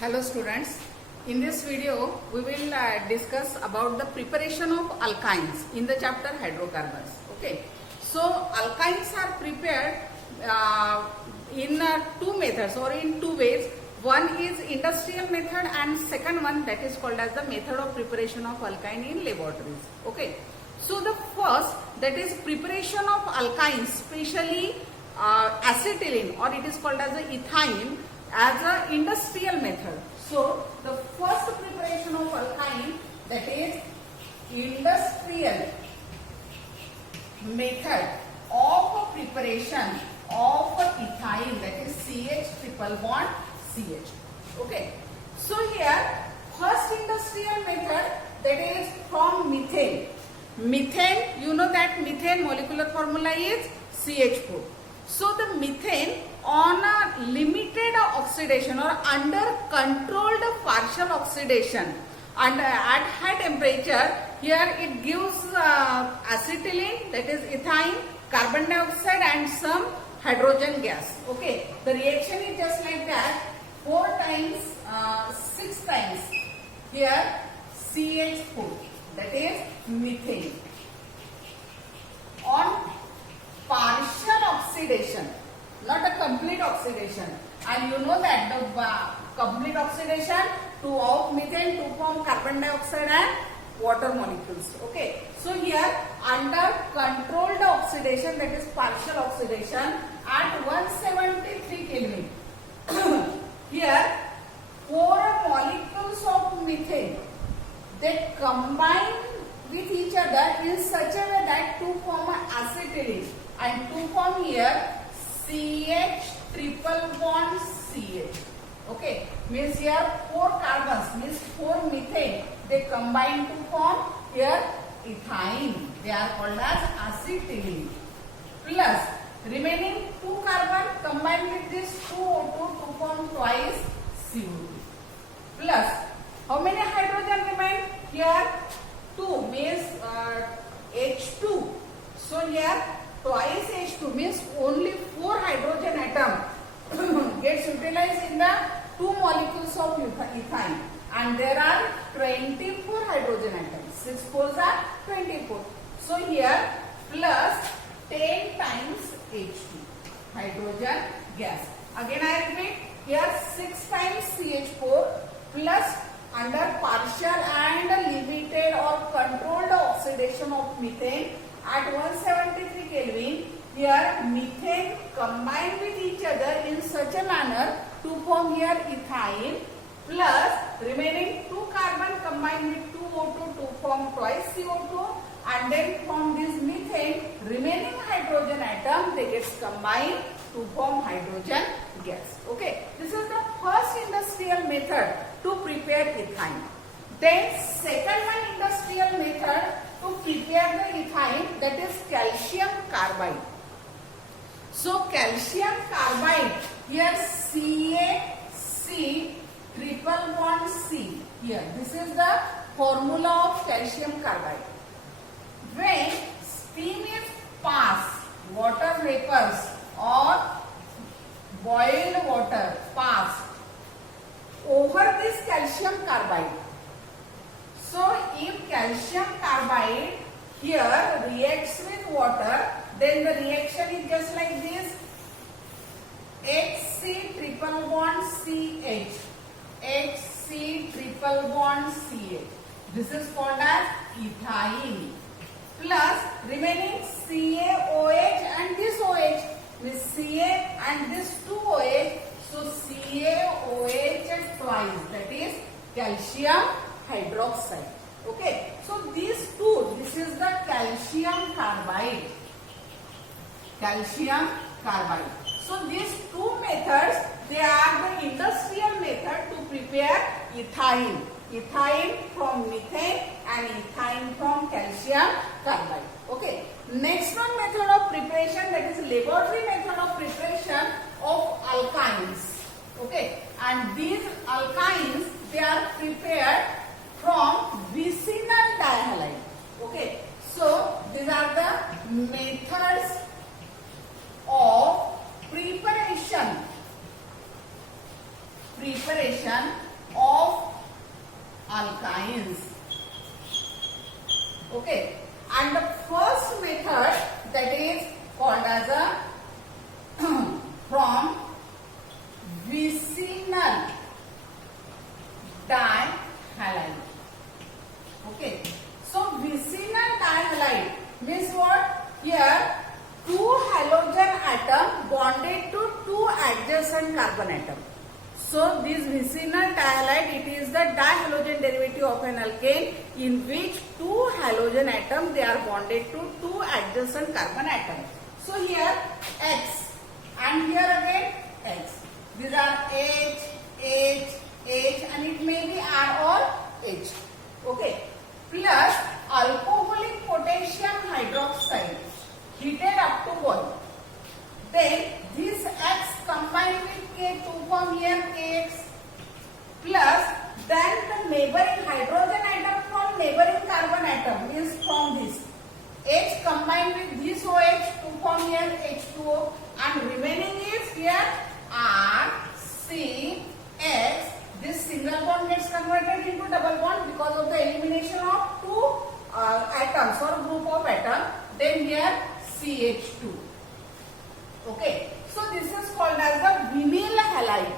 Hello students, in this video we will discuss about the preparation of alkynes in the chapter hydrocarbons. Okay, so alkynes are prepared in two methods or in two ways. One is industrial method and second one that is called as the method of preparation of alkyne in laboratories. Okay, so the first, that is preparation of alkynes, especially acetylene, or it is called as the ethyne, as an industrial method. So the first preparation of alkyne, that is industrial method of preparation of ethyne, that is CH triple bond CH. Okay, so here first industrial method, that is from methane. Methane, you know that methane molecular formula is CH4. So the methane on a limited oxidation or under controlled partial oxidation and at high temperature, here it gives acetylene, that is ethyne, carbon dioxide and some hydrogen gas. Okay, the reaction is just like that, 4 times 6 times here CH4, that is methane. On partial oxidation, not a complete oxidation, and you know that the complete oxidation of methane to form carbon dioxide and water molecules. Okay, so here under controlled oxidation, that is partial oxidation at 173 Kelvin, here 4 molecules of methane, they combine with each other in such a way that to form acetylene and to form here CH triple bond CH. Okay, means here 4 carbons, means 4 methane, they combine to form here ethyne, they are called as acetylene, plus remaining 2 carbon combined with this 2 O2 to form twice CO2, plus how many hydrogen remain here? 2, means H2. So here twice H2 means only 4 hydrogen atom gets utilized in the 2 molecules of ethyne, and there are 24 hydrogen atoms. 6 4s are 24. So here plus 10 times H2 hydrogen gas. Again I repeat, here 6 times CH4 plus under partial and limited or controlled oxidation of methane at 173 Kelvin, here methane combined with each other in such a manner to form here ethyne, plus remaining 2 carbon combined with 2 O2 to form twice CO2, and then from this methane remaining hydrogen atom, they get combined to form hydrogen gas. Okay, this is the first industrial method to prepare ethyne. Then second one industrial method to prepare the ethyne, that is calcium carbide. So calcium carbide, here CaC triple bond C, here this is the formula of calcium carbide. When steam is passed, water vapors or boiled water passed over this calcium carbide. So if calcium carbide here reacts with water, then the reaction is just like this, HC triple bond CH, HC triple bond CH. This is called as ethyne, plus remaining CaOH and this OH, means Ca and this 2 OH, so CaOH twice, that is calcium hydroxide. Okay, so these two, this is the calcium carbide. Calcium carbide. So these two methods, they are the industrial method to prepare ethyne. Ethyne from methane and ethyne from calcium carbide. Okay. Next one method of preparation, that is laboratory method of preparation of alkynes. Okay. And these alkynes, they are prepared from vicinal dihalide. Okay. So these are the methods of preparation bonded to two adjacent carbon atom. So this vicinal dihalide, it is the dihalogen derivative of an alkane in which two halogen atoms, they are bonded to two adjacent carbon atoms. So here X and here again X. These are H, H, H, and it may be R or H. Okay. Plus alcoholic potassium hydroxide heated up to boil. Then this X combined with K to form here KX, plus then the neighboring hydrogen atom from neighboring carbon atom is from this H combined with this OH to form here H2O, and remaining is here R, C, X. This single bond gets converted into double bond because of the elimination of two atoms or group of atoms. Then here CH2. Okay, so this is called as the vinyl halide.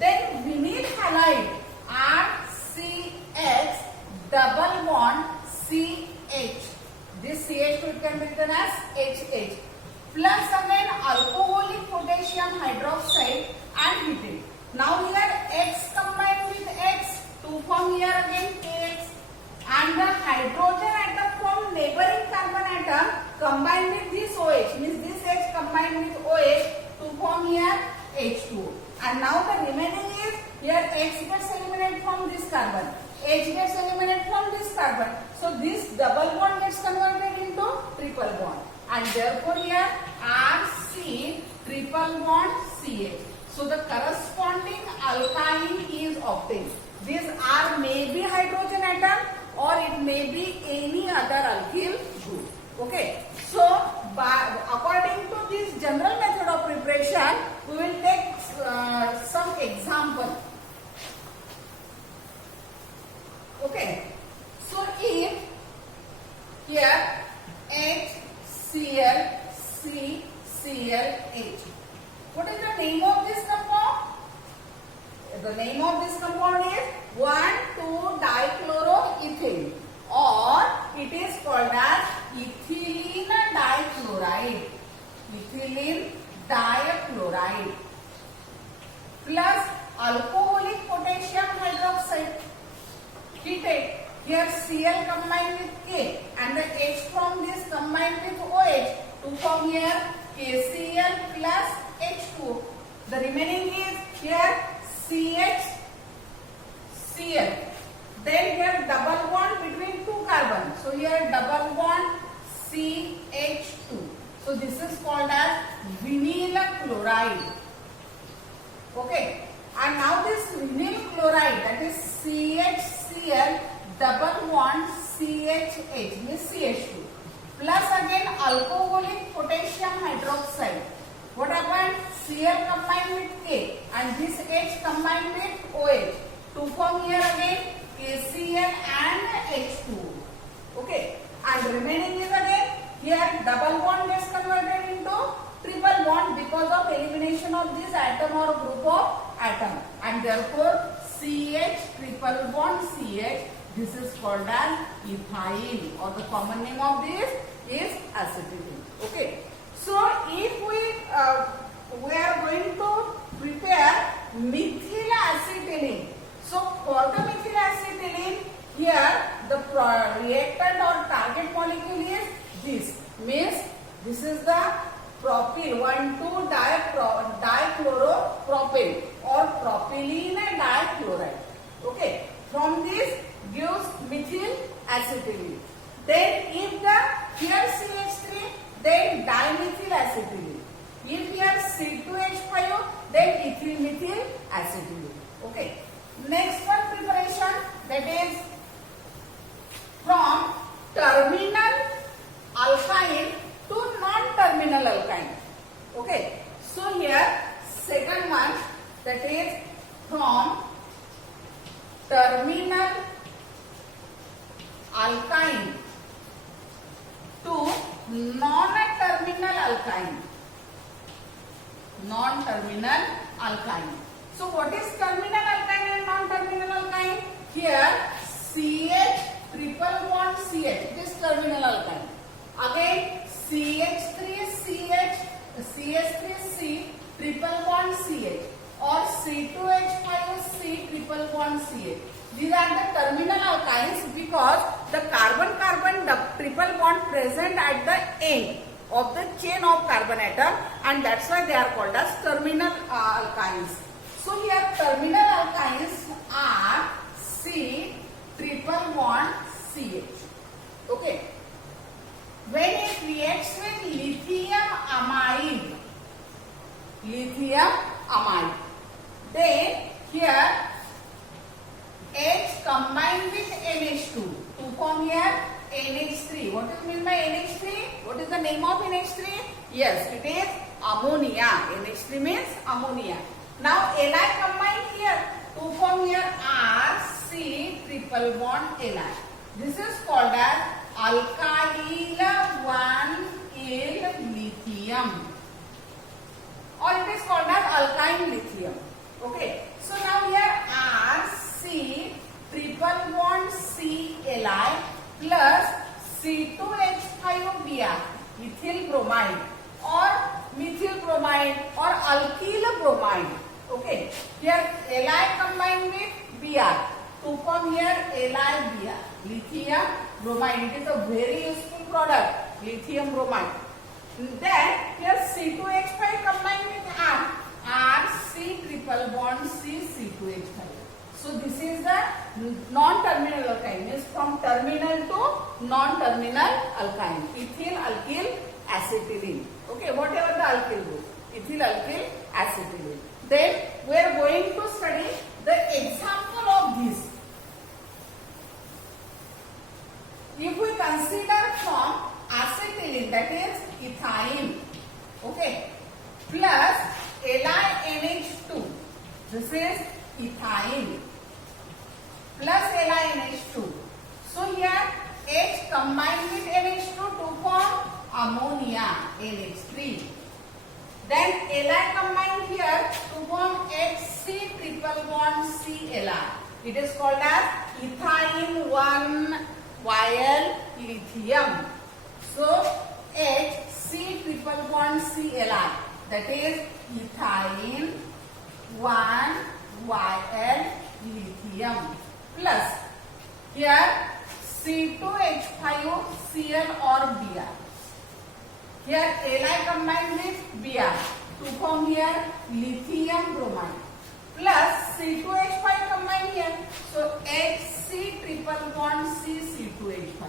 Then vinyl halide RCH double bond CH. This CH2 can be written as HH. Plus again alcoholic potassium hydroxide and heated. Now here X combined with X to form here again KX, and the hydrogen atom from neighboring carbon atom combined with this OH, means this H combined with OH to form here H2O. And now the remaining is here X gets eliminated from this carbon, H gets eliminated from this carbon. So this double bond gets converted into triple bond, and therefore here RC triple bond CH. So the corresponding alkyne is obtained. These R may be hydrogen atom or it may be any other alkyl group. Okay. So according to this general method of preparation, we will take some example. Okay. So if here HCl CClH. What is the name of this compound? The name of this compound is 1,2-dichloroethane, or it is called as ethylene dichloride. Ethylene dichloride plus alcoholic potassium hydroxide heated. Here Cl combined with K and the H from this combined with OH to form here KCl plus H2O. The remaining is here CHCl. Then here double bond between two carbons. So here double bond CH2. So this is called as vinyl chloride. Okay. And now this vinyl chloride, that is CHCl double bond CHH, means CH2. Plus again alcoholic potassium hydroxide. What happened? Cl combined with K and this H combined with OH to form here again KCl and H2O. Okay. And remaining is again here double bond gets converted into triple bond because of elimination of this atom or group of atom, and therefore CH triple bond CH. This is called as ethyl, or the common name of this is acetylene. Okay. So if we are going to prepare methyl acetylene. So for the methyl acetylene, here the reactant or target molecule is this. Means this is the propyl 1,2-dichloropropane or propylene dichloride. Okay. From this gives methyl acetylene. Then if the here CH3, then dimethyl acetylene. If here C2H5, then ethyl methyl acetylene. Okay. Next one preparation, that is from terminal alkyne to non-terminal alkyne. Okay. So here second one, that is from terminal alkyne to non-terminal alkyne. Non-terminal alkyne. So what is terminal alkyne and non-terminal alkyne? Here CH triple bond CH, it is terminal alkyne. Again CH3 CH CH3C triple bond CH or C2H5C triple bond CH. These are the terminal alkynes because the carbon-carbon triple bond present at the end of the chain of carbon atom, and that's why they are called as terminal alkynes. So here terminal alkynes are C triple bond CH. Okay. When it reacts with lithium amide, then here H combined with NH2 to form here NH3. What is meant by NH3? What is the name of NH3? Yes, it is ammonia. NH3 means ammonia. Now Li combined here to form here RC triple bond Li. This is called as alkyl 1-yle lithium, or it is called as alkyne lithium. Okay. So now here RC triple bond CLi plus C2H5Br ethyl bromide or methyl bromide or alkyl bromide. Okay. Here Li combined with Br to form here LiBr, lithium bromide. It is a very useful product, lithium bromide. Then here C2H5 combined with R, RC triple bond C C2H5. So this is the non-terminal alkyne, means from terminal to non-terminal alkyne. Ethyl alkyl acetylene. Okay, whatever the alkyl group, ethyl alkyl acetylene. Then we are going to study the example of this. If we consider from acetylene, that is ethyne, okay, plus LiNH2, this is ethyne, plus LiNH2. So here H combined with NH2 to form ammonia, NH3. Then Li combined here to form HC triple bond CLi. It is called as ethyne 1-yle lithium. So HC triple bond CLi, that is ethyne 1-yle lithium, plus here C2H5Cl or Br. Here Li combined with Br to form here lithium bromide, plus C2H5 combined here. So HC triple bond C C2H5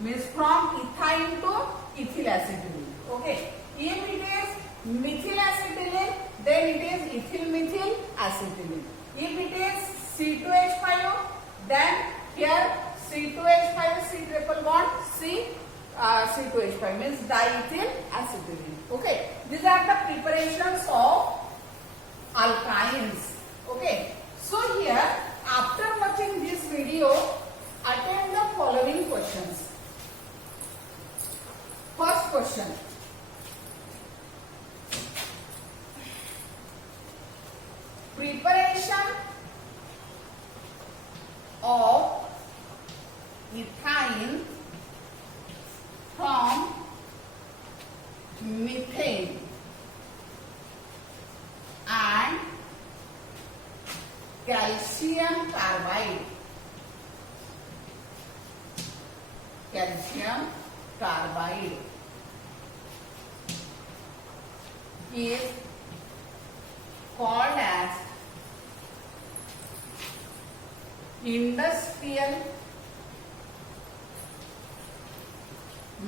means from ethyne to ethyl acetylene. Okay. If it is methyl acetylene, then it is ethyl methyl acetylene. If it is C2H5, then here C2H5 C triple bond C C2H5 means diethyl acetylene. Okay. These are the preparations of alkynes. Okay. So here, after watching this video, attempt the following questions. First question. Preparation of ethyne from methane and calcium carbide. Calcium carbide is called as industrial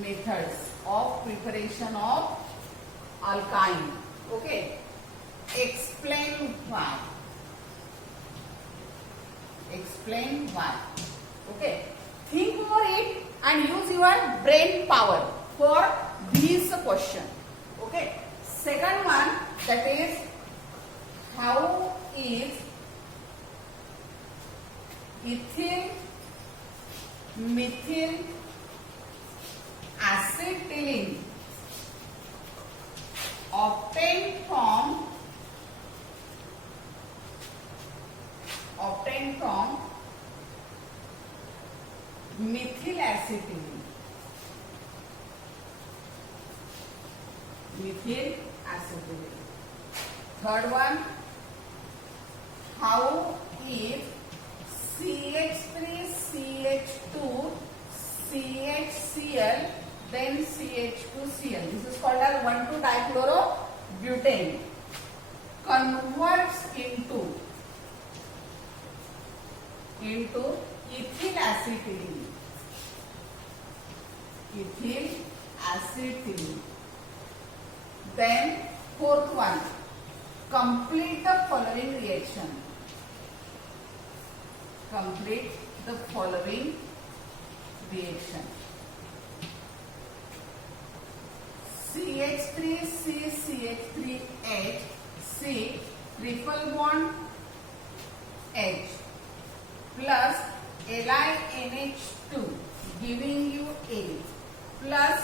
methods of preparation of alkyne. Okay. Explain why. Explain why. Okay. Think over it and use your brain power for this question. Okay. Second one, that is how is ethyl methyl acetylene obtained from methyl acetylene. Methyl acidity. Third one, how if CH3CH2 CHCl then CH2Cl, this is called as 1,2-dichlorobutane, converts into ethyl acetyl. Ethyl acetyl. Then fourth one, complete the following reaction. Complete the following reaction. CH3CCH3H C triple bond H plus LiNH2 giving you A plus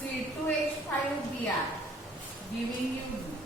C2H5Br giving you B